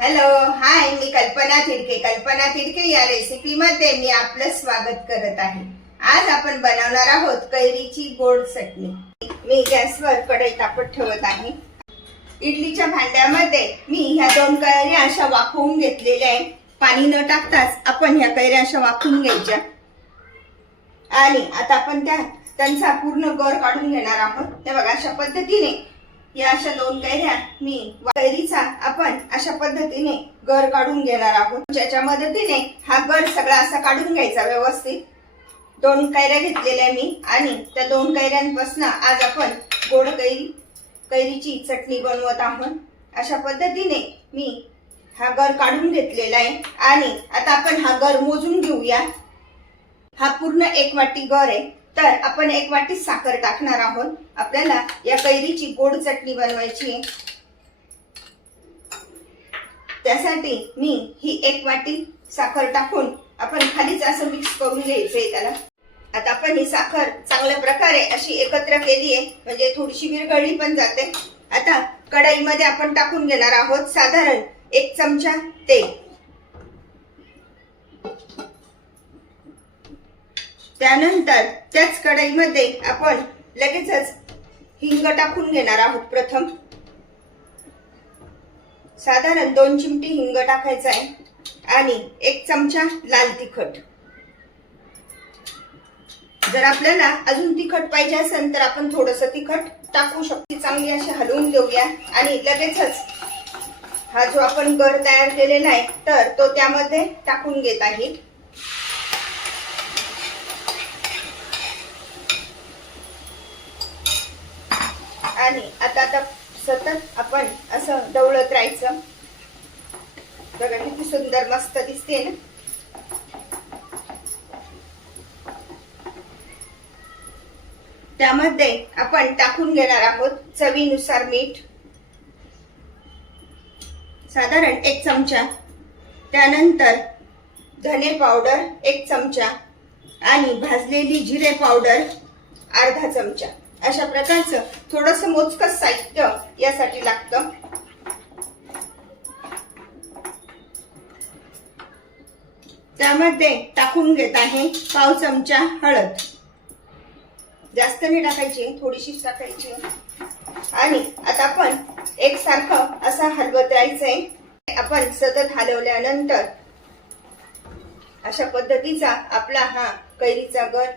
Hello hi मी कल्पना तिडके. कल्पना तिडके या रेसिपी मध्ये मी आपलं स्वागत करत आहे. आज आपण बनवणार आहोत कैरीची गोड चटणी. मी गॅसवर कढई तापत ठेवत आहे. इडलीच्या भांड्यामध्ये मी ह्या दोन कैऱ्या अशा वाफवून घेतलेल्या आहेत. पाणी न टाकताच आपण ह्या कैऱ्या अशा वाफवून घ्यायच्या. आणि आता आपण त्या त्यांचा पूर्ण गर काढून घेणार आहोत. ते बघा अशा पद्धतीने या अशा दोन कैऱ्या मी कैरीचा आपण अशा पद्धतीने गर काढून घेणार आहोत. ज्याच्या मदतीने हा गर सगळा असा काढून घ्यायचा व्यवस्थित. दोन कैऱ्या घेतलेल्या मी आणि त्या दोन कैऱ्यांपासून आज आपण गोड कैरी कैरीची चटणी बनवत आहोत. अशा पद्धतीने मी हा गर काढून घेतलेला आहे. आणि आता आपण हा गर मोजून घेऊया. हा पूर्ण एक वाटी गर आहे. तर आपण एक वाटी साखर टाकणार आहोत. आपल्याला या कैरीची गोड चटणी बनवायची त्यासाठी मी ही एक वाटी साखर टाकून आपण खालीच असं मिक्स करून घ्यायचंय त्याला. आता आपण ही साखर चांगल्या प्रकारे अशी एकत्र केली आहे. म्हणजे थोडीशी विरघळली पण जाते. आता कढईमध्ये आपण टाकून घेणार आहोत साधारण एक चमचा तेल. त्यानंतर त्याच कढईमध्ये आपण लगेचच हिंग टाकून घेणार आहोत प्रथम. साधारण दोन चिमटी हिंग टाकायचं आहे आणि एक चमचा लाल तिखट. जर आपल्याला अजून तिखट पाहिजे असेल तर आपण थोडस तिखट टाकू शकतो. चांगली अशी हलवून घेऊया आणि लगेचच हा जो आपण गर तयार केलेला आहे तर तो त्यामध्ये टाकून घेत आहे. आणि आता आता सतत आपण असं डवळत राहायचं. बघा किती सुंदर मस्त दिसते ना. त्यामध्ये आपण टाकून घेणार आहोत चवीनुसार मीठ. साधारण एक चमचा. त्यानंतर धने पावडर एक चमचा आणि भाजलेली जिरे पावडर अर्धा चमचा. अशा प्रकारचं थोडस मोजकच साहित्य यासाठी लागतं. त्यामध्ये टाकून घेत आहे पाव चमचा हळद. जास्त नाही टाकायची थोडीशीच टाकायची. आणि आता आपण एकसारखं असा हलवत राहायचंय. आपण सतत हलवल्यानंतर अशा पद्धतीचा आपला हा कैरीचा गट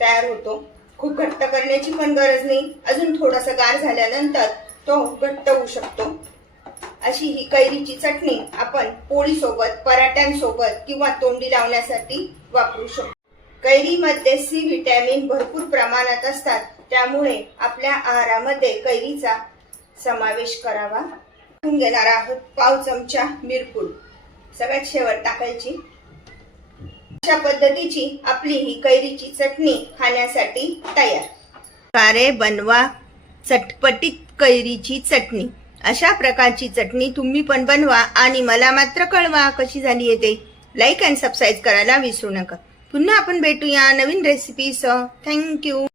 तयार होतो. खूप घट्ट करण्याची पण गरज नाही. अजून थोडासा गार झाल्यानंतर तो घट्ट होऊ शकतो. अशी ही कैरीची चटणी आपण पोळीसोबत पराठ्यांसोबत किंवा तोंडी लावण्यासाठी वापरू शकतो. कैरीमध्ये सी व्हिटॅमिन भरपूर प्रमाणात असतात. त्यामुळे आपल्या आहारामध्ये कैरीचा समावेश करावा. घेणार आहोत पाव चमचा मिरपूड. सगळ्यात शेवट टाकायची. अशा पद्धतीची आपली ही कैरीची चटणी खाण्यासाठी तयार. कारे बनवा चटपटीत कैरीची चटणी. अशा प्रकारची चटणी तुम्ही पण बनवा आणि मला मात्र कळवा कशी झाली आहे ते. लाईक अँड सबस्क्राईब करायला विसरू नका. पुन्हा आपण भेटूया नवीन रेसिपीसह थँक्यू